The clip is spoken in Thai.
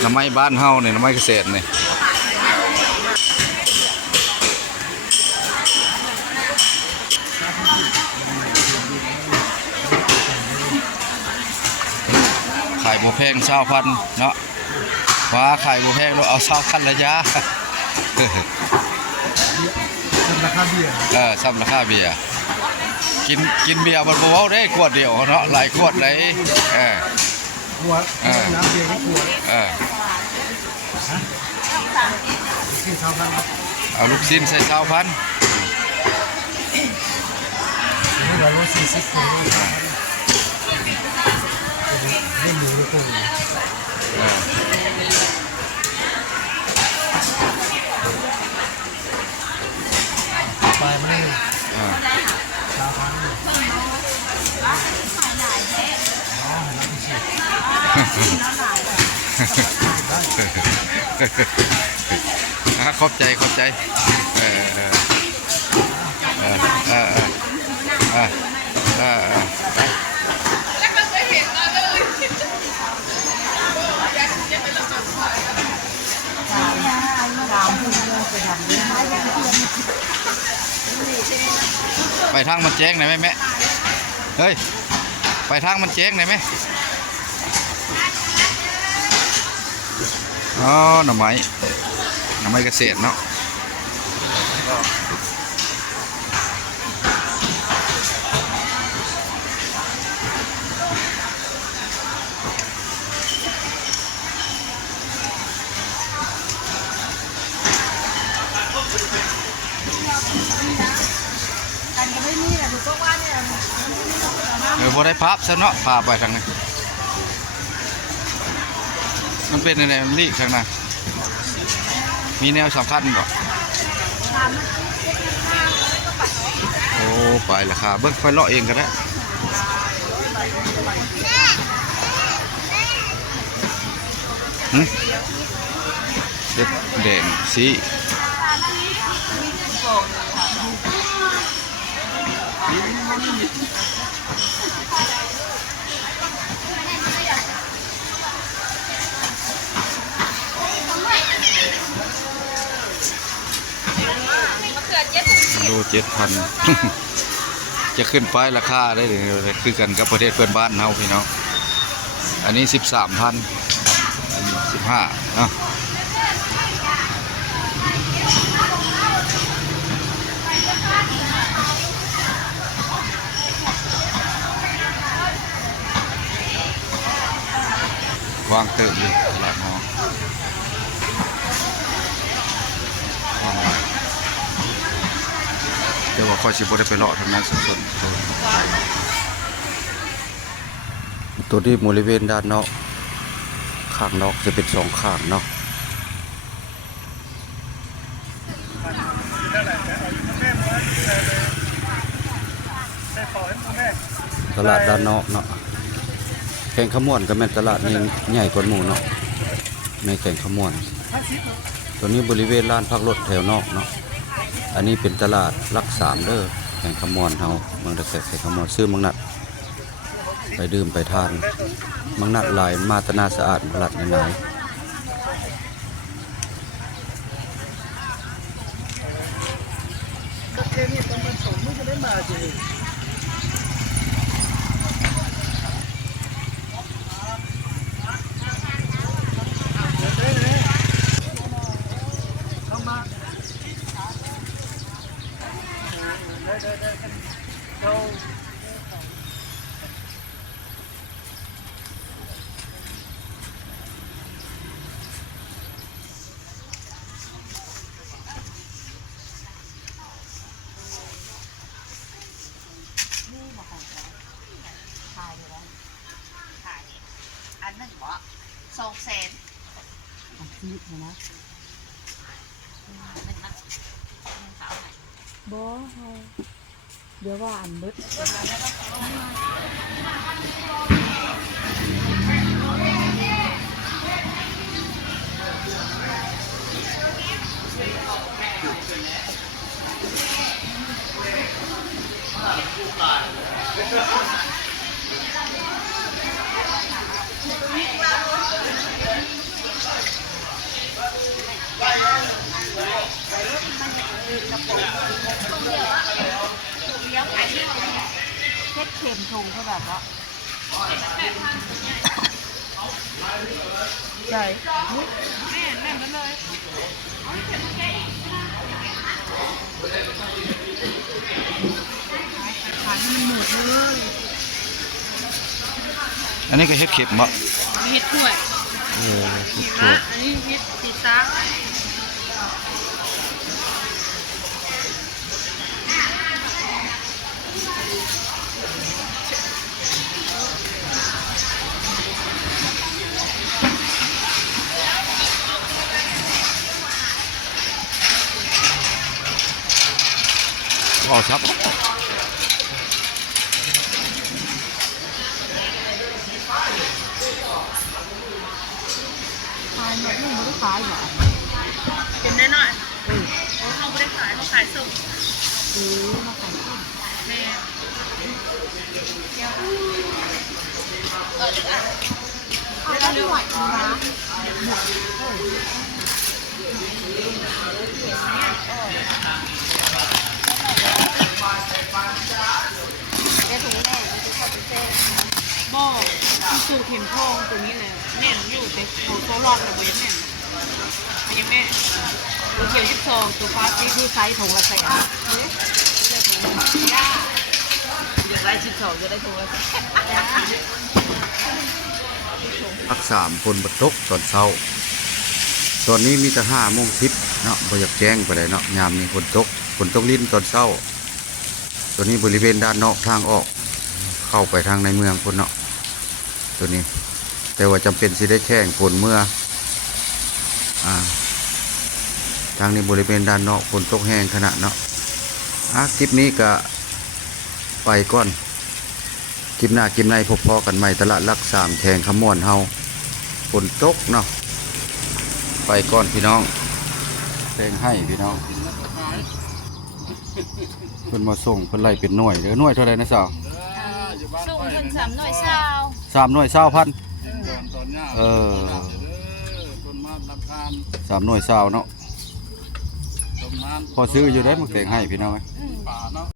หน่อไม้บ้านเฮาเนี่ยหน่อไม้เกษตรเนี่ยขายบัวแพง20,000เนาะว้าขายบัวแพงเราเอา20,000ละยะซ้ำราคาเบียร์ซ้ำราคาเบียร์กินเบียร์มันบ่เว้าได้ขวดเดียวเนาะหลายขวดเลยขวดน้ำเบียร์ก็ขวดที่20,000ครับเอาลูกชิ้นใส่20,000นี่เราลด40คนได้หมูลูกกุ้งไปมาเลยขอบใจไปทางมันแจ้งไหนไหมแม่เฮ้ยไปทางมันแจ้งไหนไหมอ๋อหน่อไม้เกษตรเนาะบ่ได้พับซะเนาะพาไปทางนี้มันเป็นอะไรมันลีกทางนั้นมีแนวสำคัญบ่โอ้ไปราคาเบิ้งค่อยเลาะเองก็ได้เด่นสีโล7,000 จะขึ้นไปราคาได้เลยคือกันกับประเทศเพื่อนบ้านเฮาพี่น้องอันนี้13,000อันนี้15เนาะวางเติมเลยตลาดน้องเดี๋ยวว่าค่อยสิบ่ได้ไปเลาะทางนั้นส่วนตัวที่บริเวณด้านนอกข้างนอกจะเป็น2ข้างเนาะตลาดด้านนอกเนาะแข่งขมวนก็แม่นตลาดนี้ใหญ่กว่าหมู่เนาะในแข่งขมวนตัวนี้บริเวณลานพักรถแถวนอกเนาะอันนี้เป็นตลาดหลัก3เด้อแข่งขมวนเฮาเมืองตะแข่งขมวนซื้อมังนัดไปดื่มไปทานมังนัดหลายมาตนาสะอาดตลาดไหนอันหนึ่งบ่200,000นี่นะบ่เดี๋ยวว่าอันเบิด เช็ดเข็มถุงก็แบบว่า ใช่ แม่แม่มันเลย ขายมันหมดเลย อันนี้ก็เฮ็ดเข็มบ่ เฮ็ดถ้วย เออเฮ็ด นะ โคตร อันนี้เฮ็ดตีซ่า เอาครับ ขายหมดนี่ไม่ได้ขายหรอ เป็นน้อยๆเขาไม่ได้ขายเขาขายส่ง ซื้อมาขายขึ้น แม่ เอาได้หน่อยนะ แม่ถุงแม่มันจะเข้าไปเส้นบ่ที่สูตรเข็มทองตัวนี้เลยแน่นอยู่แต่เขารอดระเบิดแน่นมันยังแม่ตัวเขียว12ตัวฟ้าสีคือไซส์ถุงละแสนเนี่ยถุงย่าอยากได้12จะได้ถุงละแสน พัก3คนบ่ตกตอนเช้าตอนนี้มีแต่5:10เนาะบ่อยากแจ้งไปได้เนาะยามนี้ฝนตกลิ้นตอนเช้าตัวนี้บริเวณด้านนอกทางออกเข้าไปทางในเมืองพุ่นเนาะตัวนี้แต่ว่าจำเป็นสิได้แข่งฝนเมื่อทางนี้บริเวณด้านนอกฝนตกแห้งขนาดเนาะคลิปนี้ก็ไปก่อนคลิปหน้าคลิปในพบพอกันใหม่ตลาดรัก3แข่งขมวนเฮาฝนตกเนาะไปก่อนพี่น้องแข่งให้พี่น้องเพิ่นมาส่งเพิ่นไล่เป็นหน่วยเด้อหน่วยเท่าไรนะสาว ส่งเพิ่น3หน่วยเช้า 3หน่วย20,000 ตอนเนี้ย ต้นมาลำคาญ 3หน่วย20เนาะ ต้นมัน พอซื้ออยู่ได้มาแข่งให้พี่น้อง ป่าเนาะ